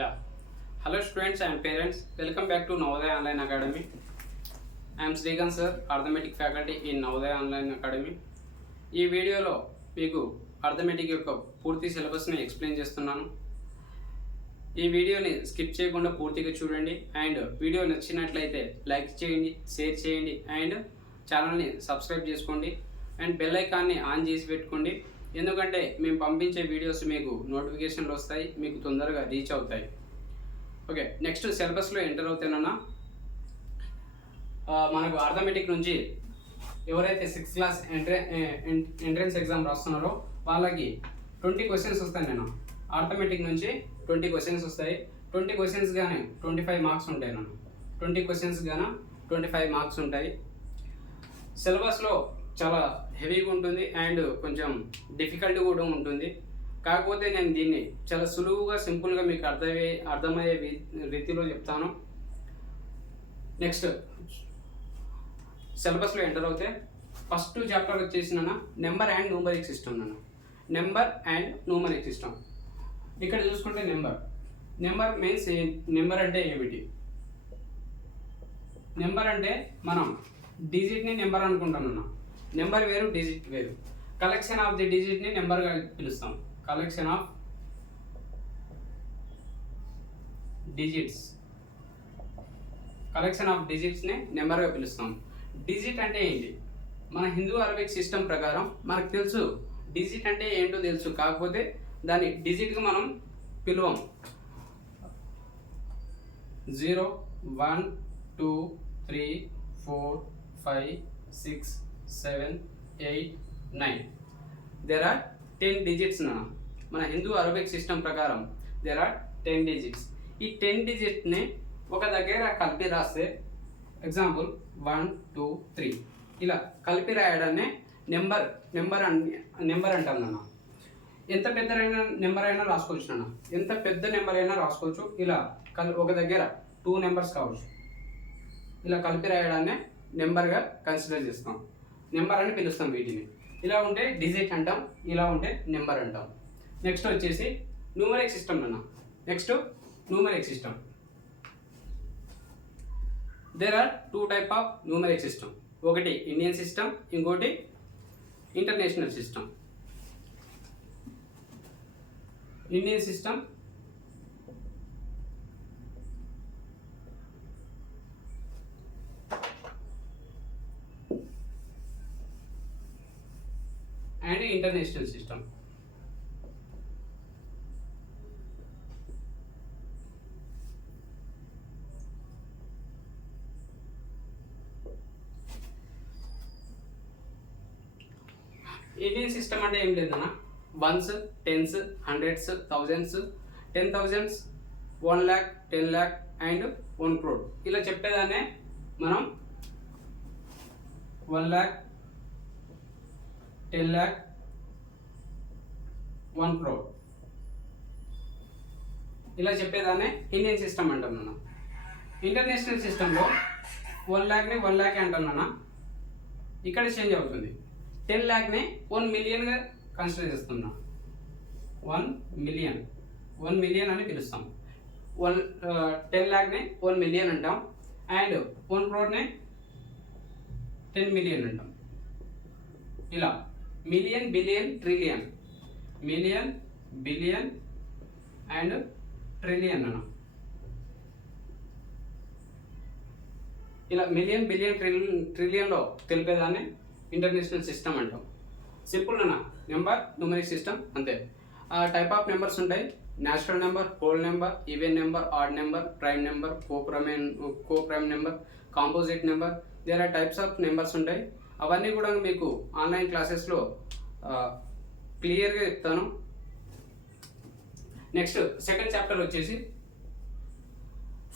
Yeah. Hello students and parents. Welcome back to Navodaya Online Academy. I am Srikanth sir, Arithmetic faculty in Navodaya Online Academy. ఈ వీడియోలో మీకు arithmetic యొక్క పూర్తి సిలబస్ని explain చేస్తున్నాను. ఈ వీడియోని స్కిప్ చేయకుండా పూర్తిగా చూడండి అండ్ వీడియో నచ్చినట్లయితే లైక్ చేయండి, షేర్ చేయండి అండ్ ఛానల్ని సబ్స్క్రైబ్ చేసుకోండి అండ్ బెల్ ఐకాన్ని ఆన్ చేసి పెట్టుకోండి. ఎందుకంటే మేము పంపించే వీడియోస్ మీకు నోటిఫికేషన్లు వస్తాయి, మీకు తొందరగా రీచ్ అవుతాయి. ఓకే, నెక్స్ట్ సిలబస్లో ఎంటర్ అవుతానన్నా మనకు అర్థమెటిక్ నుంచి ఎవరైతే 6th క్లాస్ ఎంట్రన్స్ ఎగ్జామ్ రాస్తున్నారో వాళ్ళకి 20 క్వశ్చన్స్ వస్తాయి. నేను అర్థమెటిక్ నుంచి 20 క్వశ్చన్స్ వస్తాయి. 20 క్వశ్చన్స్ కానీ 25 మార్క్స్ ఉంటాయి. 20 క్వశ్చన్స్ గాన 25 మార్క్స్ ఉంటాయి. సిలబస్లో చాలా హెవీగా ఉంటుంది అండ్ కొంచెం డిఫికల్ట్ కూడా ఉంటుంది. కాకపోతే నేను దీన్ని చాలా సులువుగా సింపుల్గా మీకు అర్థమయ్యే రీతిలో చెప్తాను. నెక్స్ట్ సిలబస్లో ఎంటర్ అవుతే ఫస్ట్ చాప్టర్ వచ్చేసి number and numeric system. Number and numeric system ఇక్కడ చూసుకుంటే నెంబర్ మీన్స్ నెంబర్ అంటే ఏమిటి? నెంబర్ అంటే మనం డిజిట్ని నెంబర్ అనుకుంటున్నాం. నెంబర్ వేరు, డిజిట్ వేరు. కలెక్షన్ ఆఫ్ ది డిజిట్ని నెంబర్గా పిలుస్తాం. Collection of digits, collection of డిజిట్స్ని నెంబర్గా పిలుస్తాం. డిజిట్ అంటే ఏంటి? మన హిందూ అరబిక్ సిస్టమ్ ప్రకారం మనకు తెలుసు డిజిట్ అంటే ఏంటో తెలుసు, కాకపోతే దాన్ని డిజిట్గా మనం పిలువం. 0 1 2 3 4 5 6 7 8 9 దేర్ ఆర్ 10 డిజిట్స్. మన హిందూ అరబిక్ సిస్టమ్ ప్రకారం దేర్ ఆర్ 10 డిజిట్స్. ఈ 10 డిజిట్ని ఒక దగ్గర కలిపి రాస్తే ఎగ్జాంపుల్ 1 2 3 ఇలా కలిపి రాయడాన్ని నెంబర్ అంటాం. ఎంత పెద్ద నెంబర్ అయినా రాసుకోవచ్చు. ఎంత పెద్ద నెంబర్ అయినా రాసుకోవచ్చు. ఇలా ఒక దగ్గర 2 నెంబర్స్ కావచ్చు. ఇలా కలిపి రాయడాన్ని నెంబర్గా కన్సిడర్ చేస్తాం. నెంబర్ అని పిలుస్తాం వీటిని. ఇలా ఉంటే డిజిట్ అంటాం, ఇలా ఉంటే నెంబర్ అంటాం. నెక్స్ట్ వచ్చేసి numeric system. Next numeric system. There are 2 type of numeric system. ఒకటి ఇండియన్ సిస్టమ్, ఇంకోటి international system. Indian system and international system. Indian system అంటే ఏం లేదన్నా, 1s 10s 100s 1000s 10,000s 1 lakh 10 lakh and 1 crore ఇలా చెప్పేదాన్నే మనం 1 lakh 10 lakh 1 crore ఇలా చెప్పేదాన్నే Indian system అంటాం. International సిస్టంలో 1 lakhని 1 lakh అంటున్నా, ఇక్కడ చేంజ్ అవుతుంది. 10 lakhని 1 millionగా కన్సిడర్ చేస్తున్నా. 1 million అని పిలుస్తాం. 10 lakhని 1 million అంటాం అండ్ 1 crore 10 million అంటాం. ఇలా million, billion, trillion, million, billion and trillion ఇలా మిలియన్, బిలియన్, ట్రిలియన్లో తెలిపేదాన్ని ఇంటర్నేషనల్ సిస్టమ్ అంటాం. సింపుల్ నెంబర్, న్యూమరిక్ సిస్టమ్ అంతే. టైప్ ఆఫ్ నెంబర్స్ ఉంటాయి. Natural number, whole number, even number, odd number, prime number, co prime number, composite number. There are types of numbers ఉంటాయి. అవన్నీ కూడా మీకు online క్లాసెస్లో క్లియర్గా చెప్తాను. నెక్స్ట్ సెకండ్ చాప్టర్ వచ్చేసి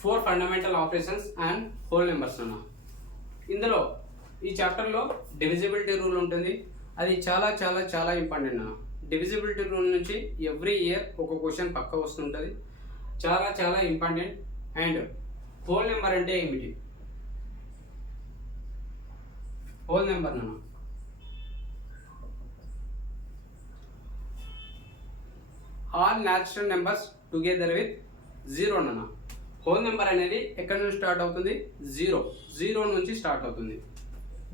4 fundamental operations and whole numbers. ఇందులో ఈ చాప్టర్లో డివిజిబిలిటీ రూల్ ఉంటుంది. అది చాలా చాలా చాలా ఇంపార్టెంట్. డివిజిబిలిటీ రూల్ నుంచి ఎవ్రీ ఇయర్ ఒక క్వశ్చన్ పక్క వస్తుంటుంది. చాలా చాలా ఇంపార్టెంట్. అండ్ హోల్ నెంబర్ అంటే ఏమిటి? Whole number all natural numbers together with zero అన్న. హోల్ నెంబర్ అనేది ఎక్కడి నుంచి స్టార్ట్ అవుతుంది? జీరో నుంచి స్టార్ట్ అవుతుంది.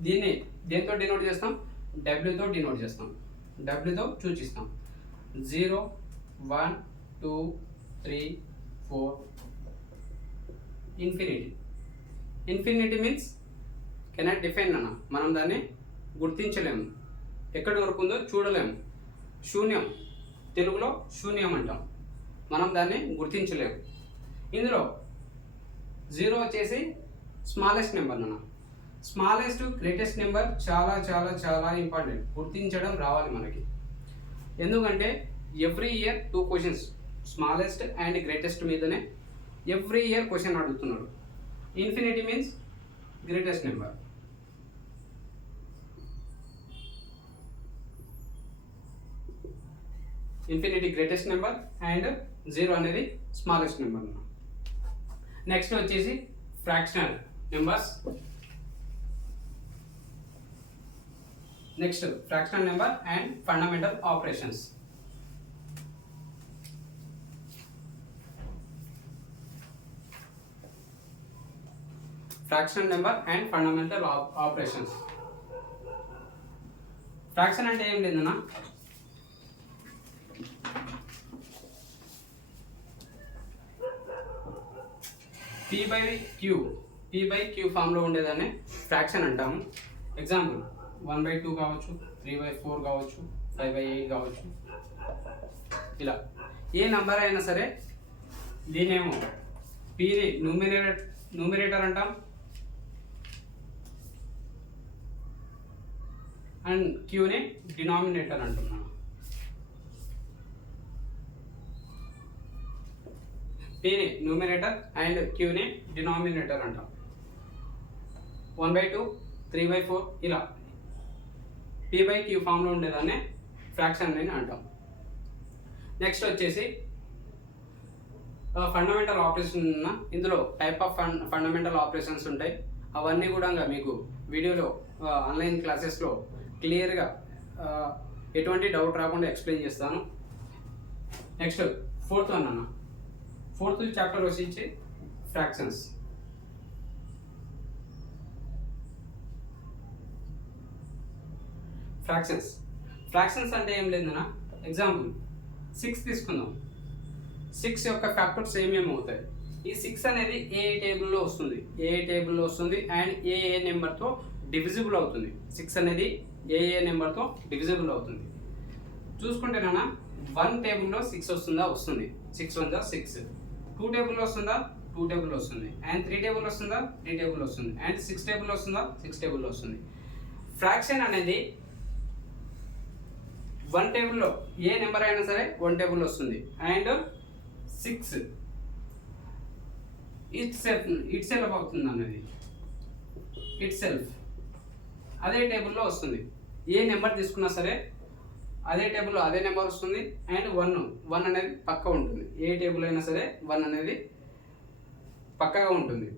దీన్ని దేంతో డినోట్ చేస్తాం? డబ్ల్యూతో డినోట్ చేస్తాం, డబ్ల్యూతో సూచిస్తాం. 0 1 2 3 4 ఇన్ఫినిటీ మీన్స్ కెనాట్ డిఫైన్ అన్న. మనం దాన్ని గుర్తించలేము, ఎక్కడి వరకు ఉందో చూడలేము. శూన్యం, తెలుగులో శూన్యం అంటాం, మనం దాన్ని గుర్తించలేము. ఇందులో 0 వచ్చేసి స్మాలెస్ట్ నెంబర్ అన్న. స్మాలెస్ట్ గ్రేటెస్ట్ నెంబర్ చాలా చాలా చాలా ఇంపార్టెంట్, గుర్తించడం రావాలి మనకి. ఎందుకంటే every year 2 questions smallest and greatest మీదనే ఎవ్రీ ఇయర్ క్వశ్చన్ అడుగుతున్నాడు. Infinity means greatest number. Infinity greatest number and 0 అనేది స్మాలెస్ట్ నెంబర్. నెక్స్ట్ వచ్చేసి fractional numbers. Next fractional number and fundamental operations. Fractional number and fundamental operations. Fraction అంటే ఏం లేదన్నా, P by Q ఫామ్లో ఉండేదాన్ని fraction అంటాము. Example 1/2 కావచ్చు, 3/4 కావచ్చు, 5/8 కావచ్చు. ఇలా ఏ నెంబర్ అయినా సరే దీనేమో Pని న్యూమిరేటర్ అంటాం అండ్ Qని డినామినేటర్ అంటున్నాం. Pని న్యూమిరేటర్ అండ్ Qని డినామినేటర్ అంటాం. 1/2 3/4 ఇలా P by Q ఫామ్లో ఉండేదాన్ని ఫ్రాక్షన్ అని అంటాం. నెక్స్ట్ వచ్చేసి ఫండమెంటల్ ఆపరేషన్. ఇందులో టైప్ ఆఫ్ ఫండమెంటల్ ఆపరేషన్స్ ఉంటాయి. అవన్నీ కూడా మీకు వీడియోలో ఆన్లైన్ క్లాసెస్లో క్లియర్గా ఎటువంటి డౌట్ రాకుండా ఎక్స్ప్లెయిన్ చేస్తాను. నెక్స్ట్ ఫోర్త్ వన్ అన్న. ఫోర్త్ చాప్టర్ వచ్చి ఫ్రాక్షన్స్. ఫ్రాక్షన్స్ అంటే ఏం లేదన్నా, ఎగ్జాంపుల్ 6 తీసుకుందాం. 6 యొక్క ఫ్యాక్టర్స్ ఏమేమి అవుతాయి? ఈ 6 అనేది ఏ టేబుల్లో వస్తుంది అండ్ ఏ నెంబర్తో డివిజిబుల్ అవుతుంది. 6 అనేది ఏ నెంబర్తో డివిజిబుల్ అవుతుంది. చూసుకుంటేనా 1 టేబుల్లో 6 వస్తుందా? వస్తుంది. 6 1 6. 2 టేబుల్లో వస్తుందా? 2 టేబుల్లో వస్తుంది. అండ్ 3 టేబుల్ వస్తుందా? 3 టేబుల్ వస్తుంది. అండ్ 6 టేబుల్ వస్తుందా? 6 టేబుల్లో వస్తుంది. ఫ్రాక్షన్ అనేది 1 టేబుల్లో ఏ నెంబర్ అయినా సరే 1 టేబుల్ వస్తుంది. అండ్ 6 ఇట్ సెల్ఫ్ అవుతుంది అన్నది. అదే టేబుల్లో వస్తుంది. ఏ నెంబర్ తీసుకున్నా సరే అదే టేబుల్లో అదే నెంబర్ వస్తుంది. అండ్ 1 అనేది పక్క ఉంటుంది. ఏ టేబుల్ అయినా సరే 1 అనేది పక్కగా ఉంటుంది.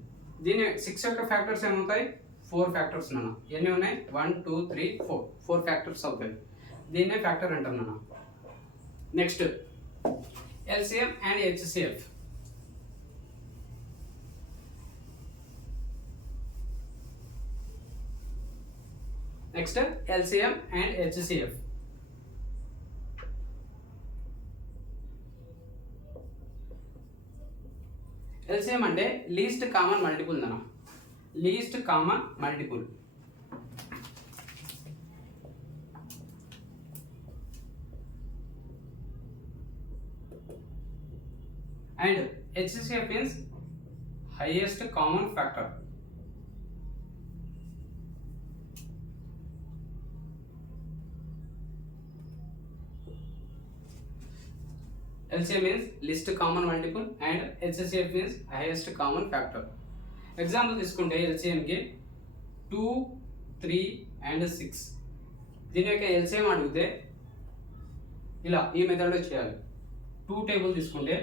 దీని 6 యొక్క ఫ్యాక్టర్స్ ఏమవుతాయి? 4 ఫ్యాక్టర్స్ నాన్న. ఎన్ని ఉన్నాయి? 1 2 3 4 ఫ్యాక్టర్స్ అవుతాయి. దీన్నే ఫ్యాక్టర్ అంటాం నాన్న. Next LCM and HCF. Next LCM and HCF. LCM అంటే లీస్ట్ కామన్ మల్టిపుల్ అన్న. Least common multiple. And HCF means highest common factor. LCM means least common multiple and HCF means highest common factor. Example తీసుకుంటే LCMకి 2 3 and 6. దీని యొక్క LCM అడిగితే ఇలా ఈ మెథడ్లో చేయాలి. 2 టేబుల్ తీసుకుంటే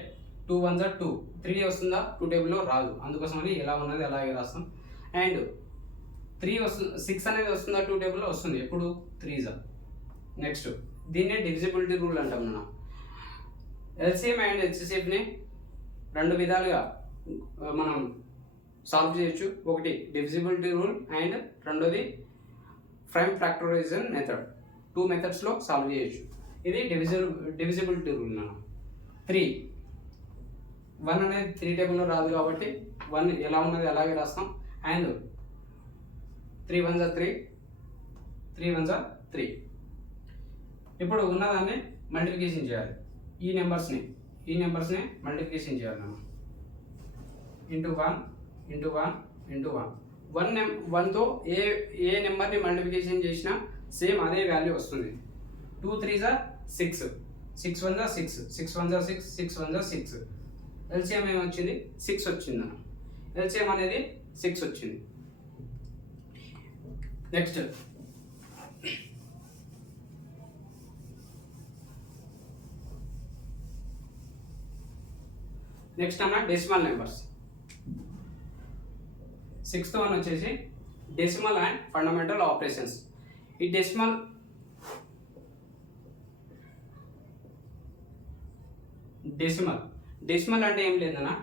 2 1 2, 3 వస్తుందా? 2 టేబుల్లో రాదు, అందుకోసమని ఎలా ఉన్నది అలాగే రాస్తాం. అండ్ 3 వస్తుంది, 6 అనేది వస్తుందా? 2 టేబుల్లో వస్తుంది. ఎప్పుడు? 3 నెక్స్ట్ దీన్నే డివిజిబిలిటీ రూల్ అంటాం మనం. LCM అండ్ HCFని రెండు విధాలుగా మనం సాల్వ్ చేయొచ్చు. ఒకటి డివిజిబిలిటీ రూల్ అండ్ రెండోది ప్రైమ్ ఫ్యాక్టరైజేషన్ మెథడ్. 2 మెథడ్స్లో సాల్వ్ చేయొచ్చు. ఇది డివిజిబిలిటీ రూల్ మనం 3 1 అనేది 3 టేబుల్లో రాదు కాబట్టి 1 ఎలా ఉన్నది అలాగే రాస్తాం. అండ్ 3 1 3 3 1 3. ఇప్పుడు ఉన్నదాన్ని మల్టిప్లికేషన్ చేయాలి. ఈ నెంబర్స్ని మల్టిప్లికేషన్ చేయాలి మనం. ఇంటూ 1 ఇంటూ 1 ఇంటూ 1 1తో ఏ నెంబర్ని మల్టిప్లికేషన్ చేసినా సేమ్ అదే వాల్యూ వస్తుంది. 2 3 6 6 1 6 6 1 6 6 1 6. ఎల్సిఎం ఏమొచ్చింది? 6 వచ్చింది అన్న. ఎల్సిఎం అనేది 6 వచ్చింది. నెక్స్ట్ అన్న డెసిమల్ నెంబర్స్. 6th వన్ వచ్చేసి డెసిమల్ అండ్ ఫండమెంటల్ ఆపరేషన్స్. ఈ డెసిమల్ అంటే ఏం లేదన్నా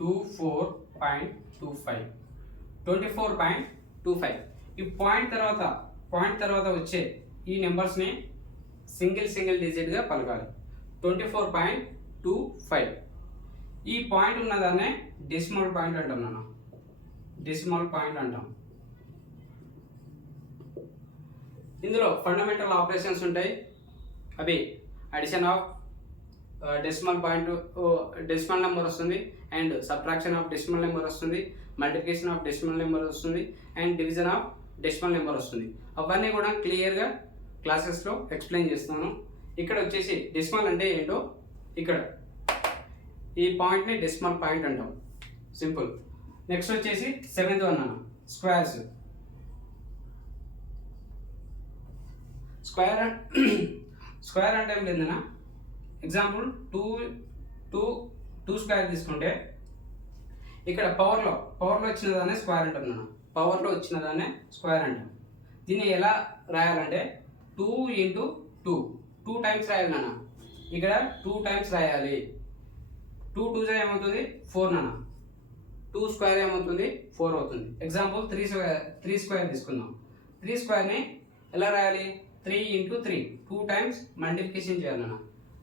24.25 24.25. ఈ పాయింట్ తర్వాత వచ్చే ఈ నెంబర్స్ని సింగిల్ డిజిట్గా పలకాలి. 24.25. ఈ పాయింట్ ఉన్నదాన్నే డెసిమల్ పాయింట్ అంటాం నాన్న. ఇందులో ఫండమెంటల్ ఆపరేషన్స్ ఉంటాయి. అవి అడిషన్ ఆఫ్ డెసిమల్ నెంబర్ వస్తుంది, and subtraction of decimal number వస్తుంది, మల్టిప్లికేషన్ ఆఫ్ డెసిమల్ నెంబర్ వస్తుంది, and division of decimal number వస్తుంది. అవన్నీ కూడా క్లియర్గా క్లాసెస్లో ఎక్స్ప్లెయిన్ చేస్తున్నాను. ఇక్కడ వచ్చేసి డెసిమల్ అంటే ఏంటో ఇక్కడ ఈ పాయింట్ని డెసిమల్ పాయింట్ అంటాం. సింపుల్. నెక్స్ట్ వచ్చేసి 7th వన్ అన్న స్క్వేర్స్. స్క్వేర్ అంటే ఏం లేదన్న, ఎగ్జాంపుల్ 2 స్క్వేర్ తీసుకుంటే ఇక్కడ పవర్లో వచ్చినదాన్ని స్క్వేర్ అంటాం నాన్న. పవర్లో వచ్చినదాన్ని స్క్వేర్ అంటాం. దీన్ని ఎలా రాయాలంటే 2 × 2 టైమ్స్ రాయాలి నాన్న. ఇక్కడ 2 టైమ్స్ రాయాలి. 2 2 ఏమవుతుంది? 4 నాన్న. 2 స్క్వేర్ ఏమవుతుంది? 4 అవుతుంది. ఎగ్జాంపుల్ 3 స్క్వేర్ తీసుకుందాం. 3 స్క్వేర్ని ఎలా రాయాలి? 3 × 3 2 టైమ్స్ మల్టిప్లికేషన్ చేయాలి నాన్న.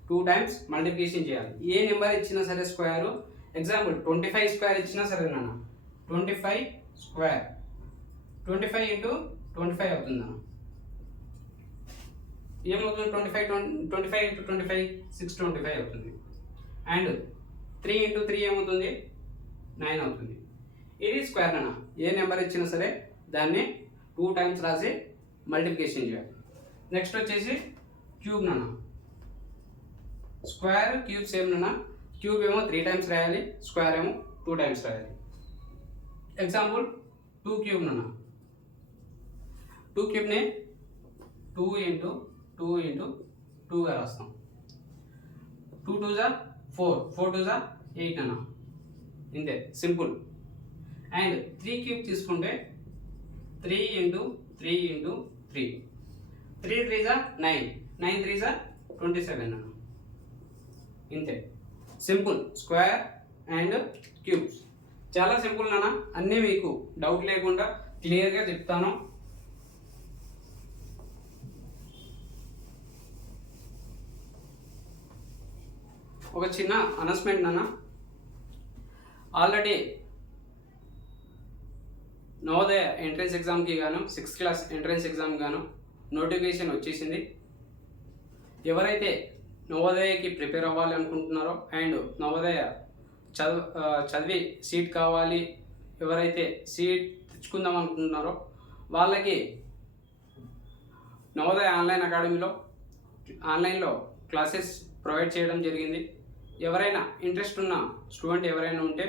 2 టైమ్స్ మల్టిప్లికేషన్ చేయాలి. ఏ నెంబర్ ఇచ్చినా సరే స్క్వేర్, ఎగ్జాంపుల్ 25 స్క్వేర్ ఇచ్చినా సరే నాన్న, 25 స్క్వేర్ 25 × 25 అవుతుంది నాన్న. ఏమవుతుంది? 25 × 25 625 అవుతుంది. అండ్ 3 × 3 ఏమవుతుంది? 9 అవుతుంది. ఇది స్క్వేర్ నాన్న. ఏ నెంబర్ ఇచ్చినా సరే దాన్ని 2 టైమ్స్ రాసి మల్టిప్లికేషన్ చేయాలి. నెక్స్ట్ వచ్చేసి క్యూబ్ నాన్న. స్క్వేర్ క్యూబ్ సేమ్ నాన్న. క్యూబ్ ఏమో 3 టైమ్స్ రాయాలి, స్క్వేర్ ఏమో 2 టైమ్స్ రాయాలి. ఎగ్జాంపుల్ 2 క్యూబ్ నాన్న. 2 క్యూబ్ని 2 × 2గా రాస్తాం. 2 2 4 4 2 8 నాన్న. ఇంతే, సింపుల్. అండ్ 3 క్యూబ్ తీసుకుంటే 3 × 3 × 3 3 3 9 9 3 27 అన్న. ఇంతే, సింపుల్. స్క్వేర్ అండ్ క్యూబ్స్ చాలా సింపుల్ నాన్న. అన్నీ మీకు డౌట్ లేకుండా క్లియర్గా చెప్తాను. ఒక చిన్న అనౌన్స్మెంట్ నాన్న. ఆల్రెడీ నవోదయ ఎంట్రన్స్ ఎగ్జామ్కి గాను 6th క్లాస్ ఎంట్రన్స్ ఎగ్జామ్ గాను నోటిఫికేషన్ వచ్చేసింది. ఎవరైతే నవోదయకి ప్రిపేర్ అవ్వాలి అనుకుంటున్నారో అండ్ నవోదయ చదివి సీట్ కావాలి, ఎవరైతే సీట్ తెచ్చుకుందాం అనుకుంటున్నారో వాళ్ళకి నవోదయ ఆన్లైన్లో క్లాసెస్ ప్రొవైడ్ చేయడం జరిగింది. ఎవరైనా ఇంట్రెస్ట్ ఉన్న స్టూడెంట్ ఎవరైనా ఉంటే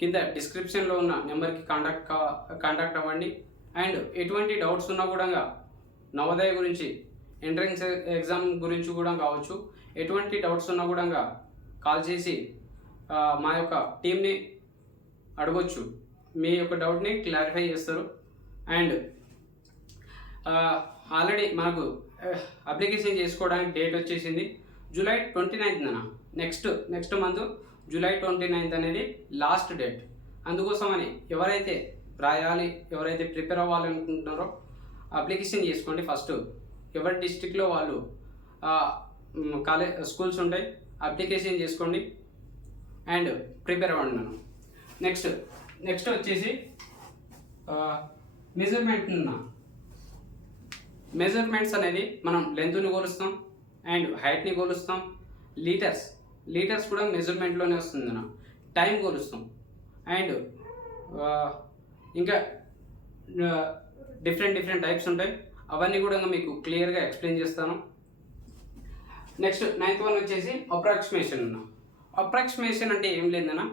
కింద డిస్క్రిప్షన్లో ఉన్న నెంబర్కి కాంటాక్ట్ అవ్వండి. అండ్ ఎటువంటి డౌట్స్ ఉన్నా కూడా నవోదయ గురించి, ఎంట్రన్స్ ఎగ్జామ్ గురించి కూడా కావచ్చు, ఎటువంటి డౌట్స్ ఉన్నా కూడా కాల్ చేసి మా యొక్క టీమ్ని అడగొచ్చు. మీ యొక్క డౌట్ని క్లారిఫై చేస్తారు. అండ్ ఆల్రెడీ మనకు అప్లికేషన్ చేసుకోవడానికి డేట్ వచ్చేసింది July 29th. Next month July 29 అనేది లాస్ట్ డేట్. అందుకోసమని ఎవరైతే రాయాలి, ఎవరైతే ప్రిపేర్ అవ్వాలనుకుంటున్నారో అప్లికేషన్ చేసుకోండి. ఫస్ట్ ఎవరి డిస్టిక్లో వాళ్ళు స్కూల్స్ ఉంటాయి, అప్లికేషన్ చేసుకోండి అండ్ ప్రిపేర్ అవ్వండి మనం. నెక్స్ట్ వచ్చేసి మెజర్మెంట్స్ అనేది మనం లెంత్ని కొలుస్తాం అండ్ హైట్ని కొలుస్తాం. లీటర్స్ కూడా మెజర్మెంట్లోనే వస్తుంది మనం. టైం కొలుస్తాం అండ్ ఇంకా డిఫరెంట్ టైప్స్ ఉంటాయి. అవన్నీ కూడా మీకు క్లియర్గా ఎక్స్ప్లెయిన్ చేస్తాను. నెక్స్ట్ 9th వన్ వచ్చేసి అప్రాక్సిమేషన్. అప్రాక్సిమేషన్ అంటే ఏం లేదన్నా,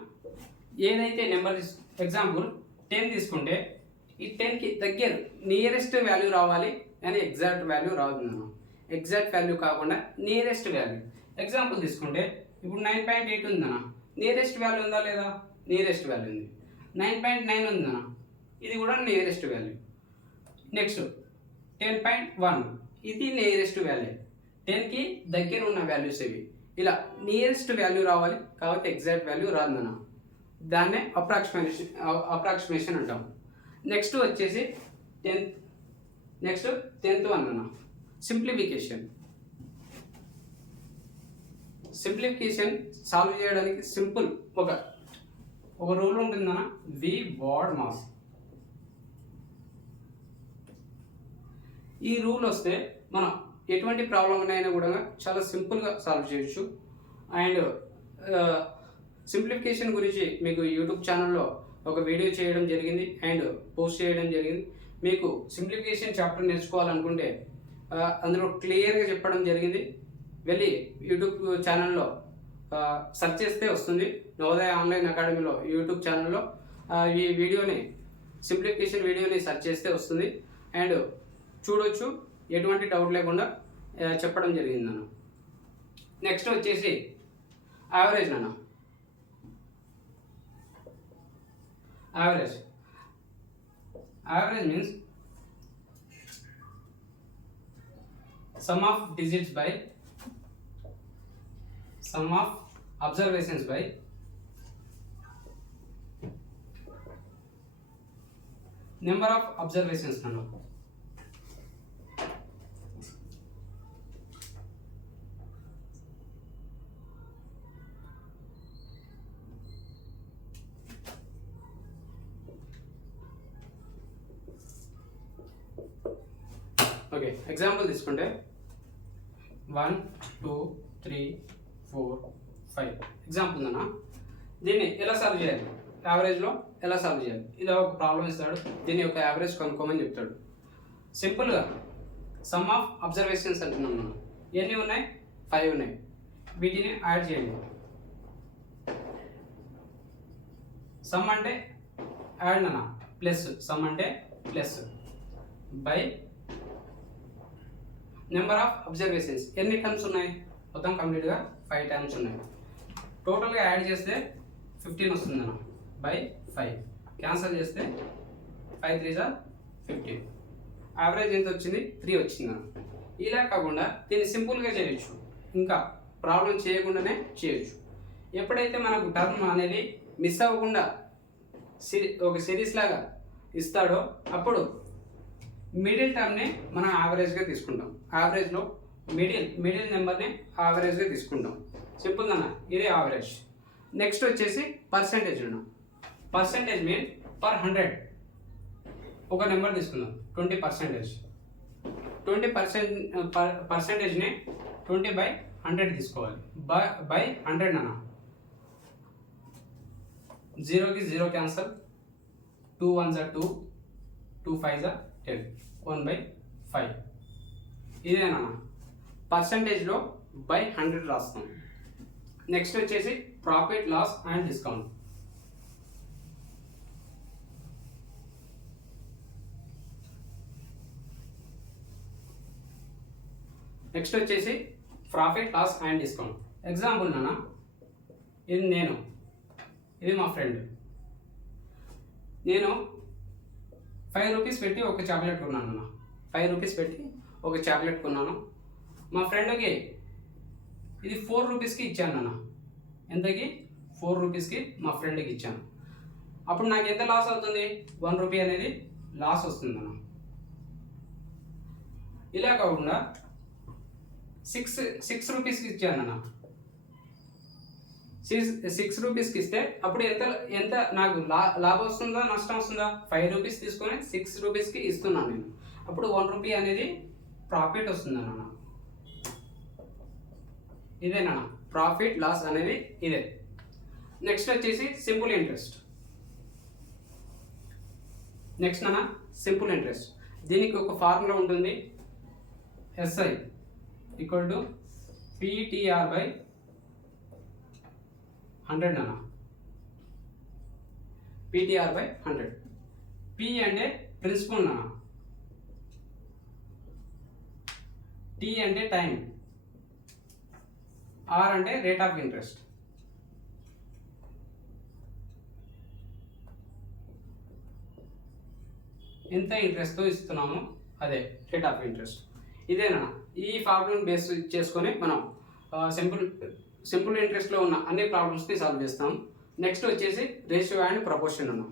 ఏదైతే నెంబర్ ఎగ్జాంపుల్ 10 తీసుకుంటే ఈ 10కి దగ్గర నియరెస్ట్ వాల్యూ రావాలి కానీ ఎగ్జాక్ట్ వాల్యూ రాదు. ఎగ్జాక్ట్ వాల్యూ కాకుండా నియరెస్ట్ వాల్యూ. ఎగ్జాంపుల్ తీసుకుంటే ఇప్పుడు 9.8 ఉందన్న, నియరెస్ట్ వాల్యూ ఉందా లేదా? నియరెస్ట్ వాల్యూ ఉంది. 9.9 ఉందన్న, ఇది కూడా నియరెస్ట్ వాల్యూ. నెక్స్ట్ 10.1, ఇది నియరెస్ట్ వాల్యూ. 10కి దగ్గర ఉన్న వాల్యూస్ ఇవి. నియరెస్ట్ వాల్యూ రావాలి కాబట్టి ఎగ్జాక్ట్ వాల్యూ రాదన్న, దాన్నే అప్రాక్సిమేషన్ అంటాం. నెక్స్ట్ వచ్చేసి 10th వన్ అన్న, సింప్లిఫికేషన్ సాల్వ్ చేయడానికి సింపుల్ ఒక రూల్ ఉంటుందన్న, వి వాడ్ మాస్. ఈ రూల్ వస్తే మనం ఎటువంటి ప్రాబ్లం అయినా కూడా చాలా సింపుల్గా సాల్వ్ చేయొచ్చు. అండ్ సింప్లిఫికేషన్ గురించి మీకు యూట్యూబ్ ఛానల్లో ఒక వీడియో చేయడం జరిగింది అండ్ పోస్ట్ చేయడం జరిగింది. మీకు సింప్లిఫికేషన్ చాప్టర్ నేర్చుకోవాలనుకుంటే అందులో క్లియర్గా చెప్పడం జరిగింది. వెళ్ళి యూట్యూబ్ ఛానల్లో సెర్చ్ చేస్తే వస్తుంది. నవోదయ ఆన్లైన్ అకాడమీలో యూట్యూబ్ ఛానల్లో ఈ సింప్లిఫికేషన్ వీడియోని సెర్చ్ చేస్తే వస్తుంది అండ్ చూడొచ్చు. ఎటువంటి డౌట్ లేకుండా చెప్పడం జరిగింది నాన్న. నెక్స్ట్ వచ్చేసి యావరేజ్ నాన్న. Average means sum of digits by sum of observations by number of observations nano. Okay, example తీసుకుంటే 1 2 3 4 5 ఎగ్జాంపుల్ ఉందన్నా. దీన్ని ఎలా సాల్వ్ చేయాలి? యావరేజ్లో ఎలా సాల్వ్ చేయాలి? ఇది ఒక ప్రాబ్లం ఇస్తాడు, దీని యొక్క యావరేజ్ కనుక్కోమని చెప్తాడు. సింపుల్గా సమ్ ఆఫ్ అబ్జర్వేషన్స్ అంటున్నాం మనం. ఎన్ని ఉన్నాయి? 5 ఉన్నాయి. వీటిని యాడ్ చేయండి. సమ్ అంటే యాడ్ అన్న, ప్లస్ సమ్ అంటే plus by number of observations. ఎన్ని టర్మ్స్ ఉన్నాయి? మొత్తం కంప్లీట్గా 5 టర్మ్స్ ఉన్నాయి. టోటల్గా యాడ్ చేస్తే 15 వస్తుంది అన్న, బై 5. క్యాన్సల్ చేస్తే 5 3 15. యావరేజ్ ఎంత వచ్చింది? 3 వచ్చింది అన్న. ఇలా కాకుండా దీన్ని సింపుల్గా చేయొచ్చు, ఇంకా ప్రాబ్లం చేయకుండానే చేయొచ్చు. ఎప్పుడైతే మనకు టర్మ్ అనేది మిస్ అవ్వకుండా ఒక సిరీస్ లాగా ఇస్తాడో అప్పుడు మిడిల్ టర్మ్ని మనం యావరేజ్గా తీసుకుంటాం. యావరేజ్లో మిడిల్ నెంబర్ని యావరేజ్గా తీసుకుంటాం. సింపుల్ అన్న, ఇది యావరేజ్. నెక్స్ట్ వచ్చేసి పర్సెంటేజ్ అన్న. పర్సెంటేజ్ మీన్ పర్ 100 ఒక నెంబర్ తీసుకుందాం, 20%. 20%ని 20/100 తీసుకోవాలి. బై 100 అన్న. 0కి 0 క్యాన్సల్, 2 1s 2, 2 5s 10, 1/5. ఇదేనా పర్సంటేజ్లో బై 100 రాస్తాం. నెక్స్ట్ వచ్చేసి profit loss and discount. Next వచ్చేసి profit loss and discount. Example నాన్న, ఇది మా ఫ్రెండ్. నేను 5 రూపీస్ పెట్టి ఒక చాక్లెట్ కొన్నాను అన్న. 5 రూపీస్ పెట్టి ఒక చాక్లెట్ కొన్నాను. మా ఫ్రెండ్కి ఇది 4 రూపీస్కి ఇచ్చాను అన్న. ఎంతకి? 4 రూపీస్కి మా ఫ్రెండ్కి ఇచ్చాను. అప్పుడు నాకు ఎంత లాస్ అవుతుంది? 1 రూపీ అనేది లాస్ వస్తుంది అన్న. ఇలా కాకుండా 6 రూపీస్కి ఇచ్చాను అన్న. 6 రూపీస్కి ఇస్తే అప్పుడు ఎంత నాకు లాభం వస్తుందా నష్టం వస్తుందా? 5 రూపీస్ తీసుకొని 6 రూపీస్కి ఇస్తున్నాను నేను. అప్పుడు 1 రూపీ అనేది ప్రాఫిట్ వస్తుంది అన్న. ఇదేనా ప్రాఫిట్ లాస్ అనేది ఇదే. నెక్స్ట్ వచ్చేసి సింపుల్ ఇంట్రెస్ట్. నెక్స్ట్ అన్న సింపుల్ ఇంట్రెస్ట్. దీనికి ఒక ఫార్ములా ఉంటుంది. SI ఈక్వల్ టు PTR/100 అన్న. PTR/100. P అంటే ప్రిన్సిపల్ అన్న. T అంటే టైం. R అంటే రేట్ ఆఫ్ ఇంట్రెస్ట్. ఎంత ఇంట్రెస్ట్తో ఇస్తున్నామో అదే రేట్ ఆఫ్ ఇంట్రెస్ట్. ఇదేనా ఈ ఫార్ములాను బేస్ చేసుకొని మనం సింపుల్ ఇంట్రెస్ట్లో ఉన్న అన్ని ప్రాబ్లమ్స్ని సాల్వ్ చేస్తాం. నెక్స్ట్ వచ్చేసి రేషియో అండ్ ప్రపోర్షన్ అన్న.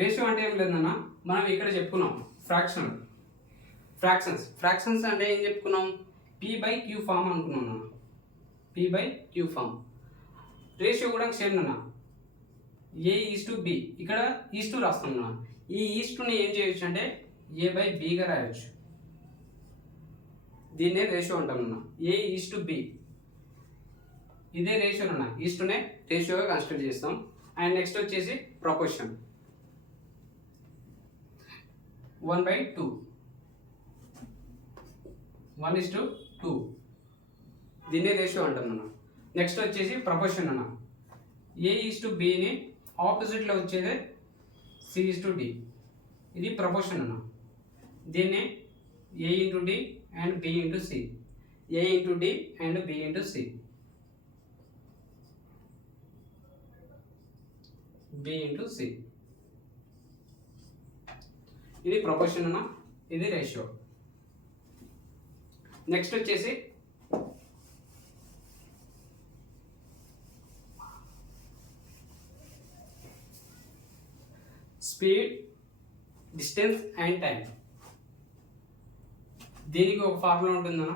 రేషియో అంటే ఏం లేదన్నా, మనం ఇక్కడ చెప్పుకున్నాం ఫ్రాక్షన్స్ అంటే ఏం చెప్పుకున్నాం? P/Q ఫామ్ అనుకున్నాం అన్న. P/Q form. రేషియో కూడా సేమ్ అన్న. A:B. ఇక్కడ ఈస్టు రాస్తాం అన్న. ఈ ఈస్టుని ఏం చేయొచ్చు అంటే A/Bగా రాయొచ్చు. దీన్నే రేషియో అంటాం అన్న. A:B. ఇదే రేషియో అన్న. ఈస్టునే రేషియోగా కన్సిడర్ చేస్తాం. అండ్ నెక్స్ట్ వచ్చేసి ప్రపోర్షన్ 1/2. 1:2. దీన్నే రేషియో అంటాం అన్న. నెక్స్ట్ వచ్చేసి ప్రపోర్షన్ అన్న. A:Bని ఆపోజిట్లో వచ్చేదే C:D. ఇది ప్రపోర్షన్ అన్న. దీన్ని A:D and B:C. A:D and B:C. B:C. ఇది ప్రపోర్షన్ అన్న. ఇది రేషియో. నెక్స్ట్ వచ్చేసి స్పీడ్, డిస్టెన్స్ అండ్ టైం. దీనికి ఒక ఫార్ములా ఉంటుందన్న.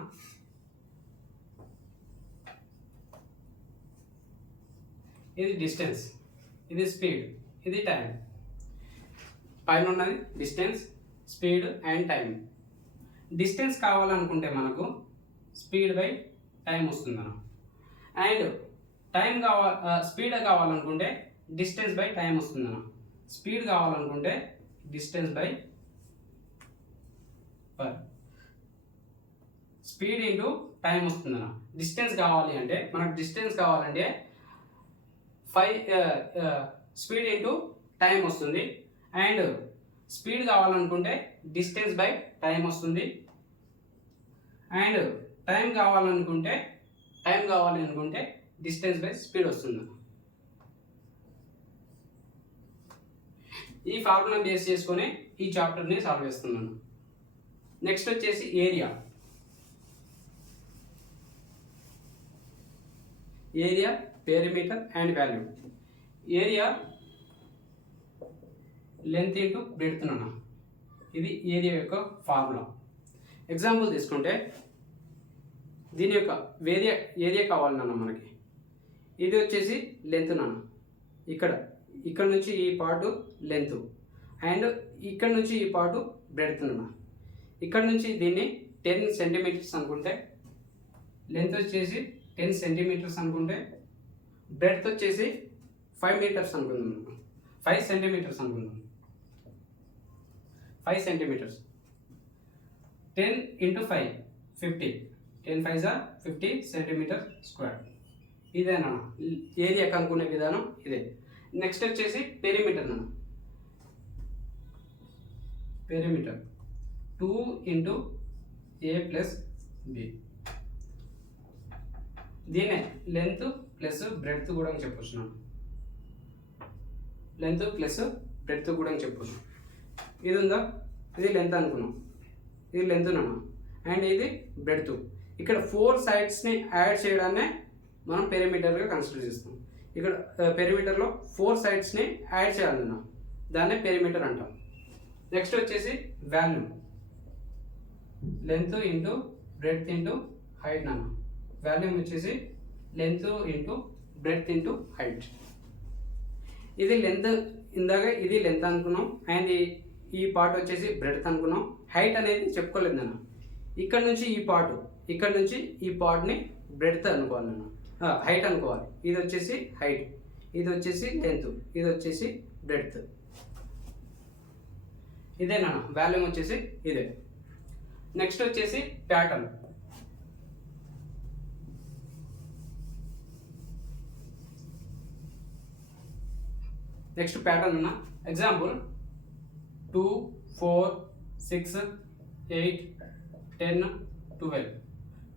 ఇది డిస్టెన్స్, ఇది స్పీడ్, ఇది టైం. పైన ఉన్నది distance, speed and time. Distance కావాలనుకుంటే మనకు స్పీడ్ బై టైం వస్తుందన్న. అండ్ టైం స్పీడ్ కావాలనుకుంటే డిస్టెన్స్ బై టైం వస్తుందన్న. స్పీడ్ కావాలనుకుంటే distance by speed into time వస్తుందన్న. డిస్టెన్స్ కావాలి అంటే మనకు డిస్టెన్స్ కావాలంటే 5 స్పీడ్ ఇంటూ టైం వస్తుంది. అండ్ స్పీడ్ కావాలనుకుంటే డిస్టెన్స్ బై టైం వస్తుంది. అండ్ టైం కావాలనుకుంటే డిస్టెన్స్ బై స్పీడ్ వస్తుంది. ఈ ఫార్ములా బేస్ చేసుకొని ఈ చాప్టర్ని సాల్వ్ చేస్తున్నాను. నెక్స్ట్ వచ్చేసి area. Perimeter and value. Area length into breadth అన్న. ఇది ఏరియా యొక్క ఫార్ములా. ఎగ్జాంపుల్ తీసుకుంటే దీని యొక్క ఏరియా కావాలన్నా మనకి. ఇది వచ్చేసి లెంత్ నాన్న. ఇక్కడ నుంచి ఈ పార్ట్ లెంత్ అండ్ ఇక్కడ నుంచి ఈ పార్ట్ బ్రెడ్త్ అన్న. ఇక్కడ నుంచి దీన్ని 10 సెంటీమీటర్స్ అనుకుంటే, లెంత్ వచ్చేసి 10 సెంటీమీటర్స్ అనుకుంటే, బ్రెడ్త్ వచ్చేసి 5 మీటర్స్ అనుకుందాం. 5 సెంటీమీటర్స్ అనుకుందాం. 5 సెంటీమీటర్స్. 10 × 5 50. 10 5 50 centimetre square. ఇదేనా ఏరియా కనుక్కునే విధానం ఇదే. నెక్స్ట్ వచ్చేసి పెరిమీటర్ అన్న. Perimeter 2 × A + B. దీనే లెంత్ ప్లస్ బ్రెడ్త్ కూడా చెప్పొచ్చు. లెంత్ ప్లస్ బ్రెడ్త్ కూడా చెప్పొచ్చు. ఇది ఉందా, ఇది లెంత్ అనుకున్నాం. ఇది లెంత్ అన్న అండ్ ఇది బ్రెడ్త్. ఇక్కడ 4 సైడ్స్ని యాడ్ చేయడాన్నే మనం పెరిమీటర్గా కన్సిడర్ చేస్తాం. ఇక్కడ పెరిమీటర్లో 4 సైడ్స్ని యాడ్ చేయాలన్నా, దాన్నే పెరిమీటర్ అంటాం. నెక్స్ట్ వచ్చేసి volume, length into breadth into height నాన్న. వాల్యూమ్ వచ్చేసి length into breadth into height. ఇది లెంత్, ఇందాక ఇది లెంత్ అనుకున్నాం, అండ్ ఈ పార్ట్ వచ్చేసి బ్రెడ్త్ అనుకున్నాం. హైట్ అనేది చెప్పుకోలేదు నాన్న. ఇక్కడ నుంచి ఈ పార్ట్ని బ్రెడ్త్ అనుకోవాలి నాన్న, హైట్ అనుకోవాలి. ఇది వచ్చేసి హైట్, ఇది వచ్చేసి లెంత్, ఇది వచ్చేసి బ్రెడ్త్. ఇదే నాన్న వాల్యూమ్ వచ్చేసి ఇదే. నెక్స్ట్ వచ్చేసి ప్యాటర్న్. నెక్స్ట్ ప్యాటర్న్ అన్న ఎగ్జాంపుల్ 2, 4, 6, 8, 10, 12.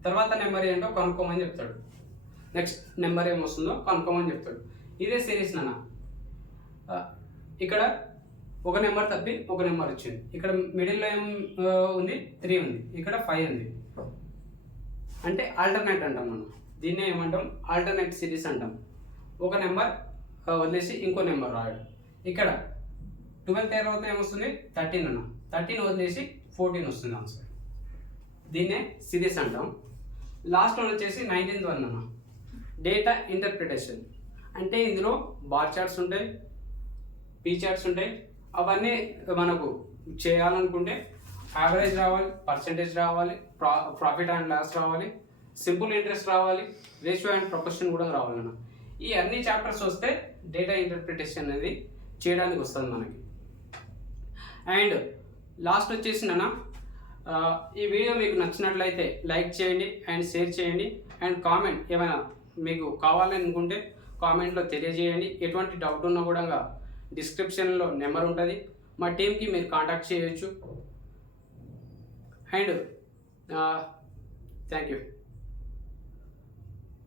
తర్వాత నెంబర్ ఏంటో కనుక్కోమని చెప్తాడు. నెక్స్ట్ నెంబర్ ఏమొస్తుందో కనుక్కోమని చెప్తాడు. ఇదే సిరీస్ నాన్న. ఇక్కడ ఒక నెంబర్ తప్పి ఒక నెంబర్ వచ్చింది. ఇక్కడ మిడిల్లో ఏం ఉంది, 3 ఉంది. ఇక్కడ 5 ఉంది. అంటే ఆల్టర్నేట్ అంటాం మనం. దీన్నే ఏమంటాం, ఆల్టర్నేట్ సిరీస్ అంటాం. ఒక నెంబర్ వదిలేసి ఇంకో నెంబర్ రాయడం. ఇక్కడ 12 తర్వాత ఏమొస్తుంది, 13 అన్న. 13 వదిలేసి 14 వస్తుంది ఆన్సర్. దీన్నే సిరీస్ అంటాం. లాస్ట్ వన్ వచ్చేసి 19th వన్ అన్న, డేటా ఇంటర్ప్రిటేషన్. అంటే ఇందులో బార్ చార్ట్స్ ఉంటాయి, పీ చార్ట్స్ ఉంటాయి. అవన్నీ మనకు చేయాలనుకుంటే యావరేజ్ రావాలి, పర్సంటేజ్ రావాలి, ప్రాఫిట్ అండ్ లాస్ రావాలి, సింపుల్ ఇంట్రెస్ట్ రావాలి, రేషియో అండ్ ప్రొపోర్షన్ కూడా రావాలన్న. ఈ అన్ని చాప్టర్స్ వస్తే డేటా ఇంటర్ప్రిటేషన్ అనేది చేయడానికి వస్తుంది మనకి. అండ్ లాస్ట్ వచ్చేసి నాన్న, ఈ వీడియో మీకు నచ్చినట్లయితే లైక్ చేయండి అండ్ షేర్ చేయండి. అండ్ కామెంట్ ఏమైనా మీకు కావాలని అనుకుంటే కామెంట్లో తెలియజేయండి. ఎటువంటి డౌట్ ఉన్నా కూడా డిస్క్రిప్షన్లో నెంబర్ ఉంటుంది, మా టీంకి మీరు కాంటాక్ట్ చేయొచ్చు. And thank you.